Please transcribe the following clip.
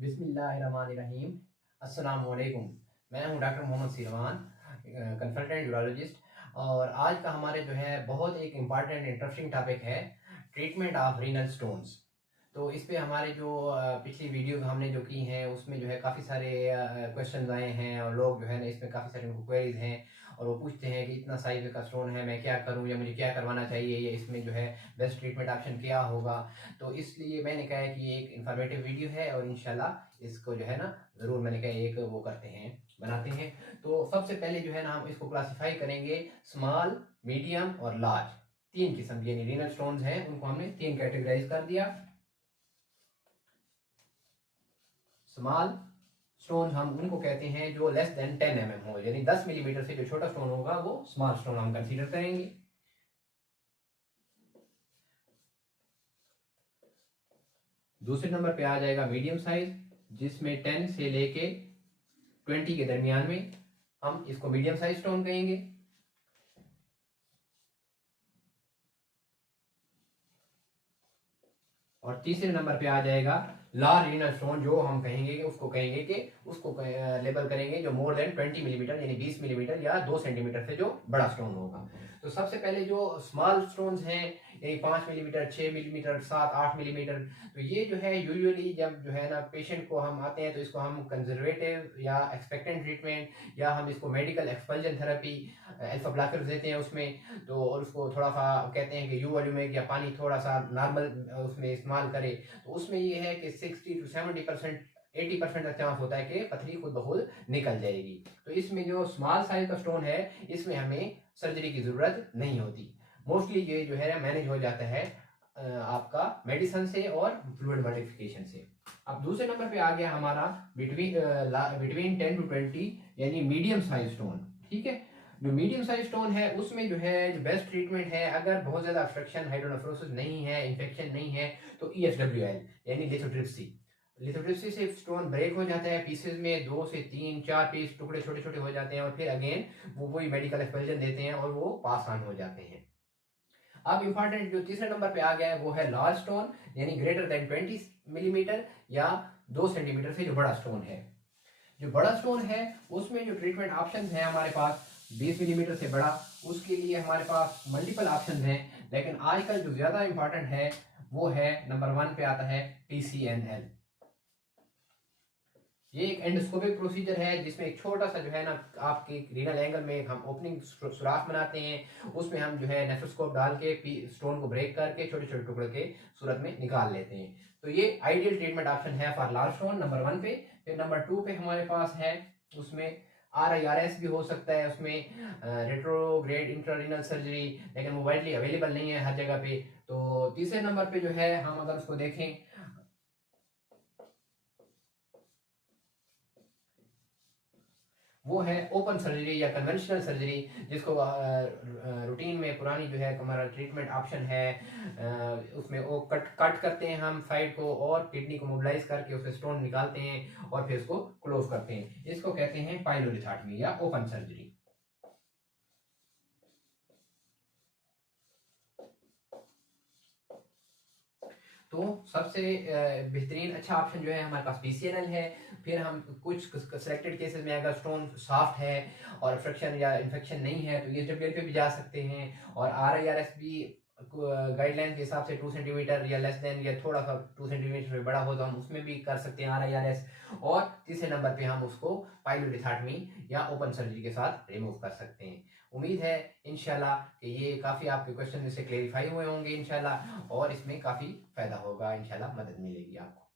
बिस्मिल्लाहिर्रहमानिर्रहीम। अस्सलाम वालेकुम। मैं हूं डॉक्टर मोहम्मद सिरवान, कंसल्टेंट यूरोलॉजिस्ट। और आज का हमारे जो है बहुत एक इम्पॉर्टेंट इंटरेस्टिंग टॉपिक है ट्रीटमेंट ऑफ रीनल स्टोन्स। तो इस पे हमारे जो पिछली वीडियो हमने जो की हैं उसमें जो है काफ़ी सारे क्वेश्चन आए हैं और लोग जो है ना इसमें काफ़ी सारे उनको क्वेरीज हैं और वो पूछते हैं कि इतना साइज का स्टोन है, मैं क्या करूं या मुझे क्या करवाना चाहिए या इसमें जो है बेस्ट ट्रीटमेंट ऑप्शन क्या होगा। तो इसलिए मैंने कहा है कि ये एक इन्फॉर्मेटिव वीडियो है और इंशाल्लाह इसको जो है ना ज़रूर मैंने कहा एक वो करते हैं, बनाते हैं। तो सबसे पहले जो है ना हम इसको क्लासीफाई करेंगे स्मॉल, मीडियम और लार्ज। तीन किस्म यानी रीनल स्टोन्स हैं उनको हमने तीन कैटेगराइज कर दिया। स्मॉल स्टोन हम उनको कहते हैं जो लेस देन 10 mm हो, यानी 10 मिलीमीटर से जो छोटा स्टोन होगा वो स्मॉल स्टोन हम कंसीडर करेंगे। दूसरे नंबर पे आ जाएगा मीडियम साइज, जिसमें 10 से लेके 20 के दरमियान में, हम इसको मीडियम साइज स्टोन कहेंगे। और तीसरे नंबर पे आ जाएगा लार्ज रीनल स्टोन, जो हम कहेंगे कि उसको लेबल करेंगे जो मोर देन 20 मिलीमीटर यानी 20 मिलीमीटर या 2 सेंटीमीटर से जो बड़ा स्टोन होगा। तो सबसे पहले जो स्मॉल स्टोन्स हैं यानी 5 मिलीमीटर, 6 मिलीमीटर, 7, 8 मिलीमीटर, तो ये जो है यूजुअली जब जो है ना पेशेंट को हम आते हैं तो इसको हम कंजर्वेटिव या एक्सपेक्टेंट ट्रीटमेंट या हम इसको medical expulsion therapy alpha blockers देते हैं उसमें। तो और उसको थोड़ा सा कहते हैं कि यू वॉल्यूमिक या पानी थोड़ा सा नॉर्मल उसमें इस्तेमाल करें। तो उसमें ये है कि 60 to 70%, 80% का चांस होता है कि पथरी खुद ब खुद निकल जाएगी। तो इसमें जो स्मॉल साइज का स्टोन है इसमें हमें सर्जरी की जरूरत नहीं होती। मोस्टली ये जो है मैनेज हो जाता है आपका मेडिसिन से और फ्लूइड मॉडिफिकेशन से। अब दूसरे नंबर पे आ गया हमारा बिटवीन 10 to 20 यानी मीडियम साइज स्टोन। ठीक है, जो मीडियम साइज स्टोन है उसमें जो है जो बेस्ट ट्रीटमेंट है, अगर बहुत ज्यादा ऑब्स्ट्रक्शन हाइड्रोनेफ्रोसिस नहीं है, इन्फेक्शन नहीं है, तो ESWL यानी लिथोट्रिप्सी। लिथोट्रिप्सी से स्टोन ब्रेक हो जाता है पीसेस में, 2 से 3, 4 पीस टुकड़े छोटे छोटे हो जाते हैं और फिर अगेन वो वही मेडिकल एक्सपल्जन देते हैं और वो पास ऑन हो जाते हैं। अब इंपॉर्टेंट जो तीसरे नंबर पे आ गया है वो है लार्ज स्टोन यानी ग्रेटर देन 20 मिलीमीटर या 2 सेंटीमीटर से जो बड़ा स्टोन है। जो बड़ा स्टोन है उसमें जो ट्रीटमेंट ऑप्शन है हमारे पास 20 मिलीमीटर से बड़ा, उसके लिए हमारे पास मल्टीपल ऑप्शन हैं। लेकिन आजकल जो ज्यादा इंपॉर्टेंट है वो है नंबर 1 पे आता है PCNL। ये एक एंडोस्कोपिक प्रोसीजर है जिसमें एक छोटा सा जो है ना आपके रीनल एंगल में हम ओपनिंग सुराख बनाते हैं, उसमें हम जो है नेफ्रोस्कोप डाल के स्टोन को ब्रेक करके छोटे छोटे टुकड़े के सूरत में निकाल लेते हैं। तो ये आइडियल ट्रीटमेंट ऑप्शन है फॉर लार्ज स्टोन नंबर 1 पे। फिर नंबर 2 पे हमारे पास है उसमें RIRS भी हो सकता है, उसमें रेट्रोग्रेड इंट्रारीनल सर्जरी, लेकिन वो वाइडली अवेलेबल नहीं है हर जगह पे। तो तीसरे नंबर पे जो है हम अगर उसको देखें वो है ओपन सर्जरी या कन्वेंशनल सर्जरी, जिसको रूटीन में पुरानी जो है हमारा ट्रीटमेंट ऑप्शन है उसमें वो कट कट करते हैं हम साइड को और किडनी को मोबिलाइज करके उससे स्टोन निकालते हैं और फिर उसको क्लोज करते हैं। इसको कहते हैं पाइलोलिथोटमी या ओपन सर्जरी। तो सबसे बेहतरीन अच्छा ऑप्शन जो है हमारे पास PCNL है। फिर हम कुछ सिलेक्टेड केसेस में अगर स्टोन सॉफ्ट है और फ्रिक्शन या इन्फेक्शन नहीं है तो ESWL पे भी जा सकते हैं। और RIRS भी गाइडलाइन के हिसाब से 2 सेंटीमीटर या लेस देन या थोड़ा सा 2 सेंटीमीटर से बड़ा हो तो हम उसमें भी कर सकते हैं RIRS। और तीसरे नंबर पे हम उसको पाइलोलिथोटमी या ओपन सर्जरी के साथ रिमूव कर सकते हैं। उम्मीद है इंशाल्लाह कि ये काफ़ी आपके क्वेश्चन इससे क्लेरिफाई हुए होंगे इंशाल्लाह, और इसमें काफ़ी फायदा होगा इंशाल्लाह, मदद मिलेगी आपको।